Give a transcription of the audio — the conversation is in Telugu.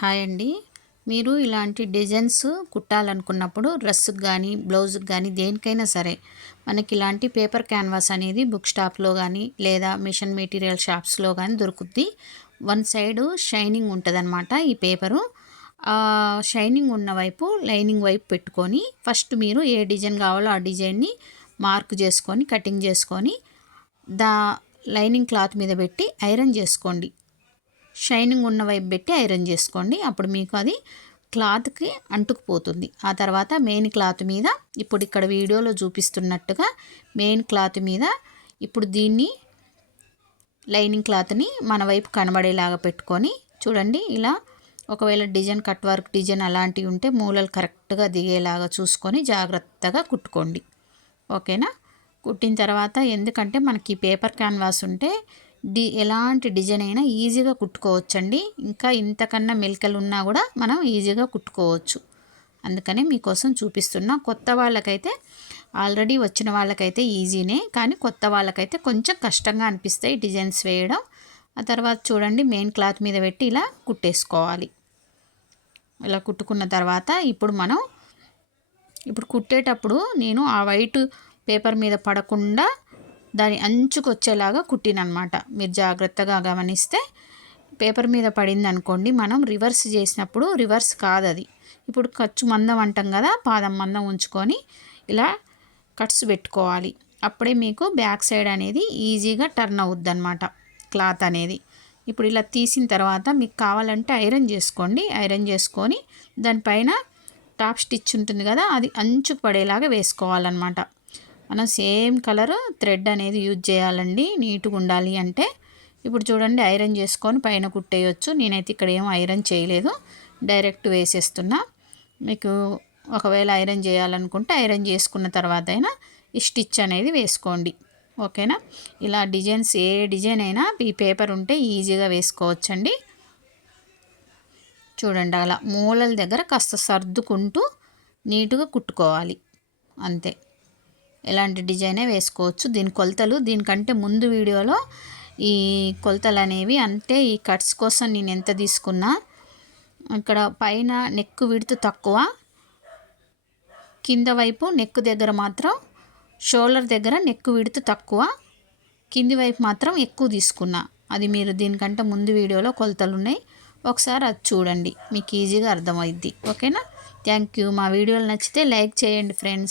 హాయ్ అండి. మీరు ఇలాంటి డిజైన్స్ కుట్టాలనుకున్నప్పుడు డ్రెస్‌కి గానీ, బ్లౌజ్‌కి గానీ దేనికైనా సరే మనకి ఇలాంటి పేపర్ క్యాన్వాస్ అనేది బుక్ స్టాప్‌లో గానీ, లేదా మిషన్ మెటీరియల్ షాప్స్‌లో గానీ దొరుకుద్ది. వన్ సైడు షైనింగ్ ఉంటదనమాట ఈ పేపరు. షైనింగ్ ఉన్న వైపు లైనింగ్ వైపు పెట్టుకొని ఫస్ట్ మీరు ఏ డిజైన్ కావాలో ఆ డిజైన్‌ని మార్క్ చేసుకొని, కటింగ్ చేసుకొని దా లైనింగ్ క్లాత్ మీద పెట్టి ఐరన్ చేసుకోండి. షైనింగ్ ఉన్న వైపు పెట్టి ఐరన్ చేసుకోండి. అప్పుడు మీకు అది క్లాత్కి అంటుకుపోతుంది. ఆ తర్వాత మెయిన్ క్లాత్ మీద ఇప్పుడు ఇక్కడ వీడియోలో చూపిస్తున్నట్టుగా మెయిన్ క్లాత్ మీద ఇప్పుడు దీన్ని లైనింగ్ క్లాత్ని మన వైపు కనబడేలాగా పెట్టుకొని చూడండి. ఇలా ఒకవేళ డిజైన్ కట్ వర్క్ డిజైన్ అలాంటివి ఉంటే మూలలు కరెక్ట్గా దిగేలాగా చూసుకొని జాగ్రత్తగా కుట్టుకోండి. ఓకేనా? కుట్టిన తర్వాత ఎందుకంటే మనకి పేపర్ క్యాన్వాస్ ఉంటే ఎలాంటి డిజైన్ అయినా ఈజీగా కుట్టుకోవచ్చండి. ఇంకా ఇంతకన్నా మెలికలు ఉన్నా కూడా మనం ఈజీగా కుట్టుకోవచ్చు. అందుకనే మీకోసం చూపిస్తున్నా. కొత్త వాళ్ళకైతే ఆల్రెడీ వచ్చిన వాళ్ళకైతే ఈజీనే, కానీ కొత్త వాళ్ళకైతే కొంచెం కష్టంగా అనిపిస్తాయి డిజైన్స్ వేయడం. ఆ తర్వాత చూడండి మెయిన్ క్లాత్ మీద పెట్టి ఇలా కుట్టేసుకోవాలి. ఇలా కుట్టుకున్న తర్వాత ఇప్పుడు కుట్టేటప్పుడు నేను ఆ వైట్ పేపర్ మీద పడకుండా దాని అంచుకు వచ్చేలాగా కుట్టినమాట. మీరు జాగ్రత్తగా గమనిస్తే పేపర్ మీద పడింది అనుకోండి, మనం రివర్స్ చేసినప్పుడు రివర్స్ కాదు అది. ఇప్పుడు ఖర్చు మందం అంటాం కదా, పాదం మందం ఉంచుకొని ఇలా కట్స్ పెట్టుకోవాలి. అప్పుడే మీకు బ్యాక్ సైడ్ అనేది ఈజీగా టర్న్ అవుద్ది అనమాట క్లాత్ అనేది. ఇప్పుడు ఇలా తీసిన తర్వాత మీకు కావాలంటే ఐరన్ చేసుకోండి. ఐరన్ చేసుకొని దానిపైన టాప్ స్టిచ్ ఉంటుంది కదా, అది అంచుకు పడేలాగా వేసుకోవాలన్నమాట. మనం సేమ్ కలర్ థ్రెడ్ అనేది యూజ్ చేయాలండి నీట్గా ఉండాలి అంటే. ఇప్పుడు చూడండి ఐరన్ చేసుకొని పైన కుట్టేయచ్చు. నేనైతే ఇక్కడ ఏం ఐరన్ చేయలేదు, డైరెక్ట్ వేసేస్తున్నా. మీకు ఒకవేళ ఐరన్ చేయాలనుకుంటే ఐరన్ చేసుకున్న తర్వాత అయినా ఈ స్టిచ్ అనేది వేసుకోండి. ఓకేనా? ఇలా డిజైన్స్ ఏ డిజైన్ అయినా ఈ పేపర్ ఉంటే ఈజీగా వేసుకోవచ్చండి. చూడండి అలా మూలల దగ్గర కాస్త సర్దుకుంటూ నీట్గా కుట్టుకోవాలి అంతే. ఎలాంటి డిజైనే వేసుకోవచ్చు. దీని కొలతలు దీనికంటే ముందు వీడియోలో ఈ కొలతలు అనేవి అంటే ఈ కట్స్ కోసం నేను ఎంత తీసుకున్నా, ఇక్కడ పైన నెక్ విడ్త్ తక్కువ, కింద వైపు నెక్ దగ్గర మాత్రం షోల్డర్ దగ్గర నెక్ విడ్త్ తక్కువ, కింది వైపు మాత్రం ఎక్కువ తీసుకున్నా. అది మీరు దీనికంటే ముందు వీడియోలో కొలతలు ఉన్నాయి, ఒకసారి అది చూడండి, మీకు ఈజీగా అర్థమైద్ది. ఓకేనా? Thank you. మా వీడియోలు నచ్చితే లైక్ చేయండి ఫ్రెండ్స్.